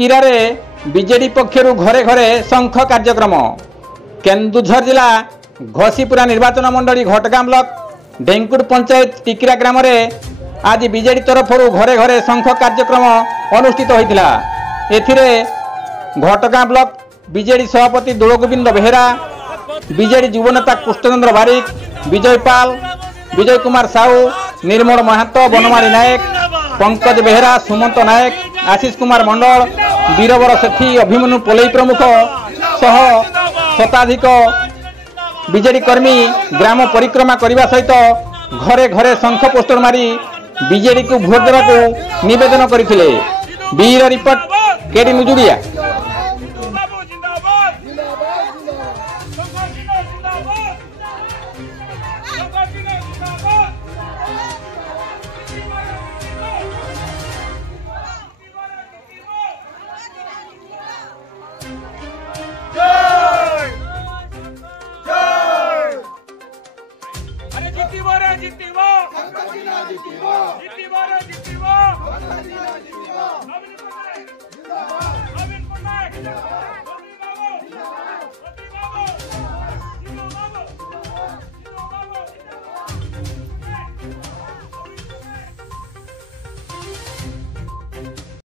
ଟିକିरारे BJD पक्षरु घरे घरे शंख कार्यक्रम। केन्दुझर जिला घसीपुरा निर्वाचन मंडली घटगां ब्लॉक ढेंकुड़ पंचायत टिकिरा ग्राम आज बीजेडी तरफ घरे घरे शंख कार्यक्रम अनुष्ठित होता। एथिरे घटगां ब्लॉक बीजेडी सभापति दोलगोविंद बेहेरा, बीजेडी युवनेता कृष्णचंद्र बारिक, विजय पाल, विजय कुमार साहू, निर्मल महातो, बनमाली नायक, पंकज बेहेरा, सुमंत नायक, आशीष कुमार मंडल, वीरवर सेठी, अभिमन्यु पोलई प्रमुख सह शताधिक बीजेडी कर्मी ग्राम परिक्रमा करने सहित घरे घरे शंख पोस्टर मारी बीजेडी को भोट देवा निवेदन करते। बीर रिपोर्ट केडी मुजुड़िया। जीती रे जीती वो, जीती रे जीती वो, जीती रे जीती वो।